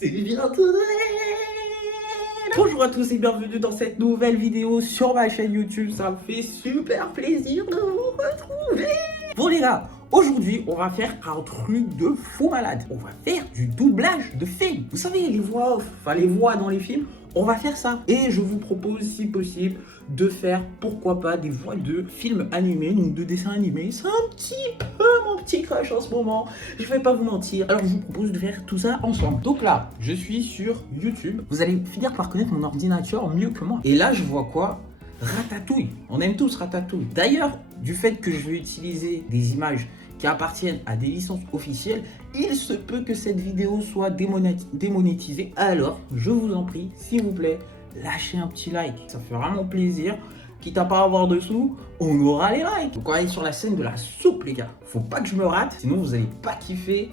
C'est bientôt Noël. Bonjour à tous et bienvenue dans cette nouvelle vidéo sur ma chaîne YouTube. Ça me fait super plaisir de vous retrouver. Bon les gars, aujourd'hui on va faire un truc de fou malade. On va faire du doublage de films. Vous savez les voix off, enfin les voix dans les films. On va faire ça. Et je vous propose si possible de faire, pourquoi pas, des voix de films animés, donc de dessins animés. C'est un petit peu mon petit crush en ce moment. Je vais pas vous mentir. Alors je vous propose de faire tout ça ensemble. Donc là, je suis sur YouTube. Vous allez finir par connaître mon ordinateur mieux que moi. Et là, je vois quoi? Ratatouille. On aime tous Ratatouille. D'ailleurs, du fait que je vais utiliser des images qui appartiennent à des licences officielles, il se peut que cette vidéo soit démonétisée. Alors, je vous en prie, s'il vous plaît, lâchez un petit like. Ça fait vraiment plaisir. Quitte à pas avoir de sous, on aura les likes. Donc on va aller sur la scène de la soupe, les gars. Faut pas que je me rate, sinon vous allez pas kiffer.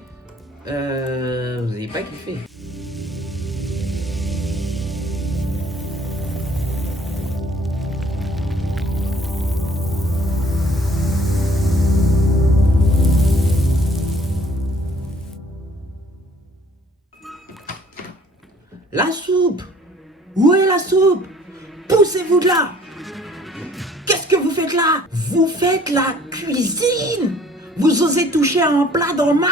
Vous allez pas kiffer. La soupe! Où est la soupe? Poussez-vous de là! Qu'est-ce que vous faites là? Vous faites la cuisine! Vous osez toucher à un plat dans ma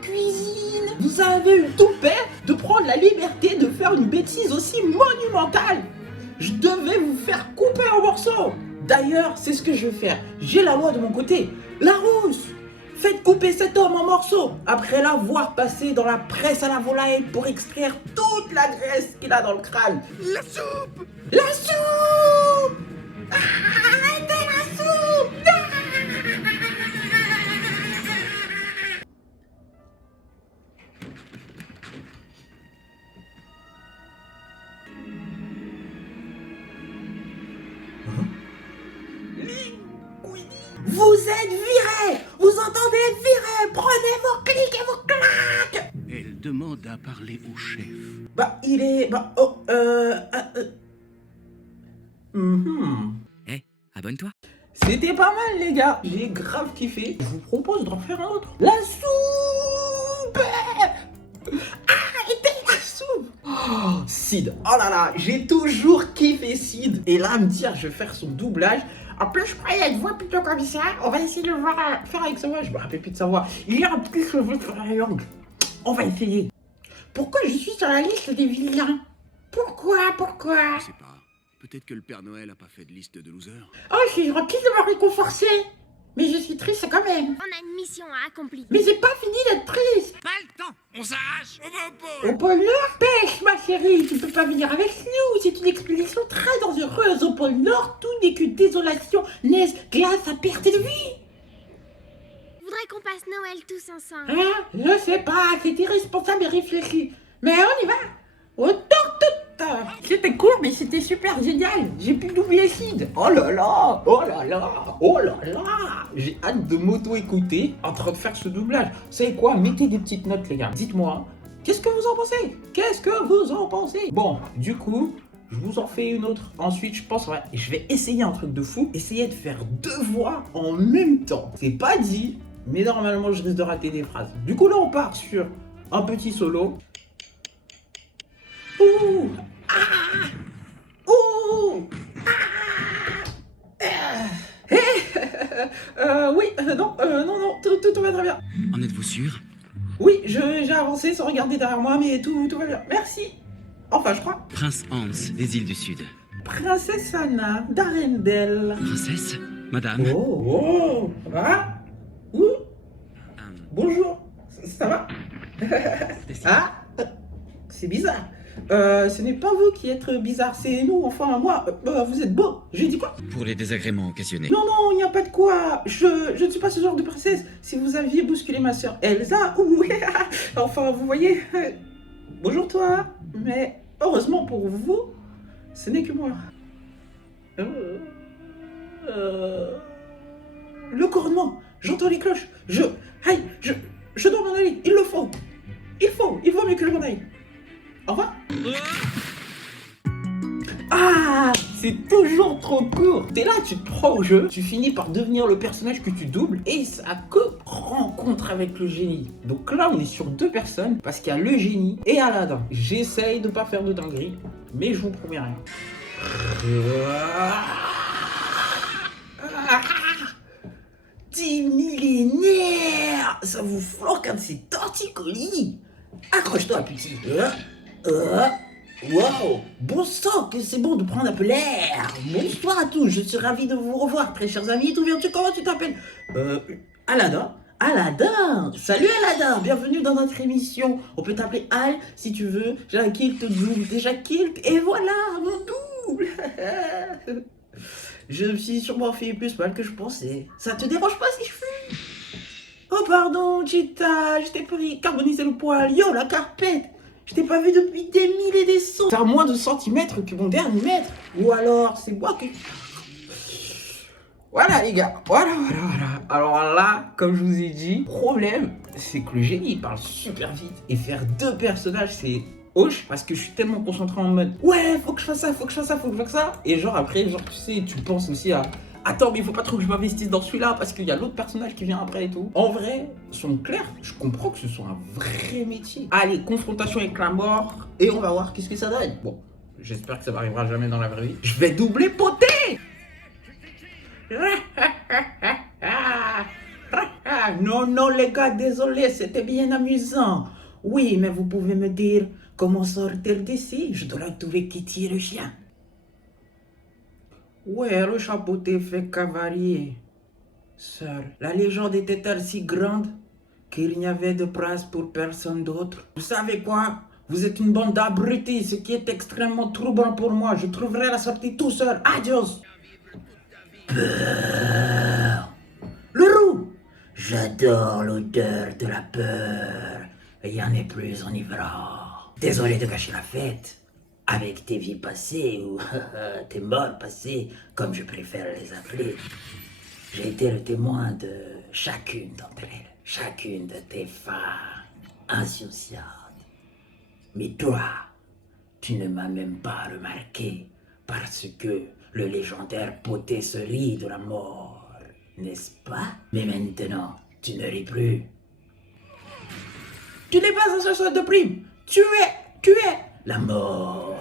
cuisine! Vous avez eu tout fait de prendre la liberté de faire une bêtise aussi monumentale! Je devais vous faire couper en morceaux! D'ailleurs, c'est ce que je vais faire. J'ai la loi de mon côté. La rousse! Faites couper cet homme en morceaux, après l'avoir passé dans la presse à la volaille pour extraire toute la graisse qu'il a dans le crâne. La soupe! La soupe! Arrêtez la soupe! Vous êtes virés! Vous entendez virer! Prenez vos clics et vos claques! Elle demande à parler au chef. Bah, il est... Bah, oh, Eh, abonne-toi. C'était pas mal, les gars. J'ai grave kiffé. Je vous propose d'en faire un autre. La soupe! Arrêtez la soupe! Oh, Sid. Oh là là, j'ai toujours kiffé Sid. Et là, me dire, je vais faire son doublage. En plus, je croyais être voix plutôt comme ça. On va essayer de le voir faire avec sa voix. Je me rappelle plus de sa voix. Il y a un petit cheveu sur la langue. On va essayer. Pourquoi je suis sur la liste des vilains? Pourquoi? Je sais pas. Peut-être que le Père Noël a pas fait de liste de losers. Oh, je suis gentil de me réconforter. Mais je suis triste quand même. On a une mission à accomplir. Mais j'ai pas fini d'être triste. Pas le temps. On s'arrache. On va au pôle. Au pôle Nord, pêche, ma chérie. Tu peux pas venir avec nous. C'est une expédition très dangereuse. Au pôle Nord, tout n'est que désolation, neige, glace à perte de vue. Je voudrais qu'on passe Noël tous ensemble. Hein? Je sais pas. C'est irresponsable et réfléchi. Mais on y va. Au torte. C'était court, mais c'était super génial. J'ai pu doubler Sid. Oh là là, oh là là, oh là là. J'ai hâte de m'auto-écouter en train de faire ce doublage. Vous savez quoi? Mettez des petites notes, les gars. Dites-moi, qu'est-ce que vous en pensez? Qu'est-ce que vous en pensez? Bon, du coup, je vous en fais une autre. Ensuite, je pense, ouais, je vais essayer un truc de fou. Essayer de faire deux voix en même temps. C'est pas dit, mais normalement, je risque de rater des phrases. Du coup, là, on part sur un petit solo. Ouh! Ah! Ouh! Ah! Oui, non, tout va très bien. En êtes-vous sûr? Oui, j'ai avancé sans regarder derrière moi, mais tout va bien. Merci. Enfin, je crois. Prince Hans des îles du Sud. Princesse Anna d'Arendelle. Princesse? Madame? Oh, ça va? Ouh, bonjour, ça va? Ah, c'est bizarre. Ce n'est pas vous qui êtes bizarre, c'est nous, enfin moi, vous êtes beau. J'ai dit quoi? Pour les désagréments occasionnés. Non, il n'y a pas de quoi. Je ne suis pas ce genre de princesse. Si vous aviez bousculé ma soeur Elsa, ouh, enfin, vous voyez. Bonjour toi. Mais heureusement pour vous, ce n'est que moi. Le couronnement, j'entends les cloches. Je dois m'en aller. Il le faut. Il vaut mieux que je m'en aille. Au revoir. Ah, c'est toujours trop court. T'es là, tu te prends au jeu, tu finis par devenir le personnage que tu doubles et ça que rencontre avec le génie. Donc là, on est sur 2 personnes parce qu'il y a le génie et Aladdin. J'essaye de pas faire de dinguerie, mais je vous promets rien. Des millénaires! Ça vous flanque un de ces torticolis! Accroche-toi, petit! Wow! Bon sang, que c'est bon de prendre un peu l'air! Bonsoir à tous, je suis ravi de vous revoir, très chers amis. D'où viens-tu? Comment tu t'appelles? Aladdin? Aladdin! Salut Aladdin! Bienvenue dans notre émission. On peut t'appeler Al si tu veux. J'ai un kilt double, déjà kilt, et voilà, mon double! Je me suis sûrement fait plus mal que je pensais. Ça te dérange pas si je fume? Oh pardon, Cheetah, je t'ai pris carbonisé le poil. Yo, la carpette! Je t'ai pas vu depuis des mille et des cents. T'as moins de centimètres que mon dernier mètre. Ou alors, c'est moi que... Voilà les gars, voilà. Alors là, comme je vous ai dit, problème, c'est que le génie il parle super vite. Et faire 2 personnages, c'est... hoche, parce que je suis tellement concentré en mode ouais, faut que je fasse ça, faut que je fasse ça, faut que je fasse ça. Et genre après, genre tu sais, tu penses aussi à attends, mais il faut pas trop que je m'investisse dans celui-là parce qu'il y a l'autre personnage qui vient après et tout. En vrai, sont clairs, je comprends que ce soit un vrai métier. Allez, confrontation avec la mort et on va voir qu'est-ce que ça donne. Bon, j'espère que ça n'arrivera jamais dans la vraie vie. Je vais doubler Poté. Non les gars, désolé, c'était bien amusant. Oui, mais vous pouvez me dire comment sortir d'ici? Je dois trouver Kitty et le chien. Ouais, le chapeauté fait cavalier. Seul. La légende était-elle si grande qu'il n'y avait de place pour personne d'autre? Vous savez quoi? Vous êtes une bande d'abrutis, ce qui est extrêmement troublant pour moi. Je trouverai la sortie tout seul. Adios. Peur. Le roux. J'adore l'odeur de la peur. Rien n'est plus enivrant. Désolé de gâcher la fête avec tes vies passées ou tes morts passées, comme je préfère les appeler. J'ai été le témoin de chacune d'entre elles, chacune de tes femmes insouciantes. Mais toi, tu ne m'as même pas remarqué parce que le légendaire Poté se rit de la mort, n'est-ce pas? Mais maintenant, tu ne ris plus. Tu n'es pas un chasseur de primes. Tu es la mort.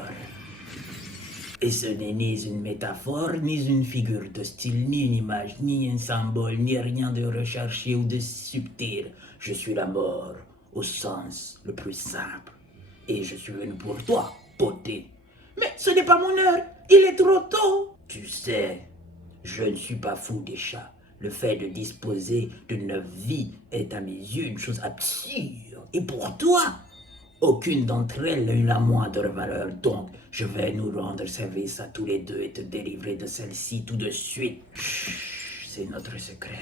Et ce n'est ni une métaphore, ni une figure de style, ni une image, ni un symbole, ni rien de recherché ou de subtil. Je suis la mort au sens le plus simple. Et je suis venu pour toi, Poté. Mais ce n'est pas mon heure. Il est trop tôt. Tu sais, je ne suis pas fou des chats. Le fait de disposer de 9 vies est à mes yeux une chose absurde. Et pour toi, aucune d'entre elles n'a eu la moindre valeur. Donc, je vais nous rendre service à tous les deux et te délivrer de celle-ci tout de suite. Chut, c'est notre secret.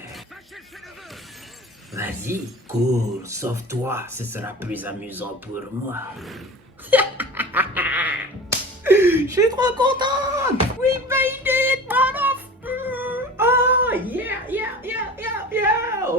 Vas-y, cours, sauve-toi. Ce sera plus amusant pour moi. Je suis trop contente. We made it, motherfucker. Oh, yeah.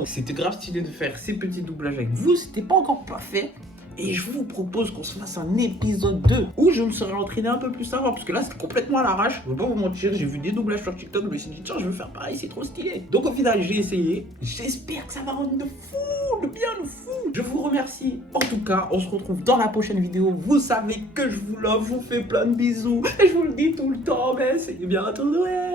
C'était grave stylé de faire ces petits doublages avec vous. C'était pas encore parfait. Et je vous propose qu'on se fasse un épisode 2 où je me serai entraîné un peu plus avant. Parce que là, c'est complètement à l'arrache. Je vais pas vous mentir, j'ai vu des doublages sur TikTok. Je me suis dit, tiens, je vais faire pareil, c'est trop stylé. Donc au final, j'ai essayé. J'espère que ça va rendre de fou, de bien de fou. Je vous remercie. En tout cas, on se retrouve dans la prochaine vidéo. Vous savez que je vous love, je vous fais plein de bisous. Et je vous le dis tout le temps, mais c'est bientôt Noël.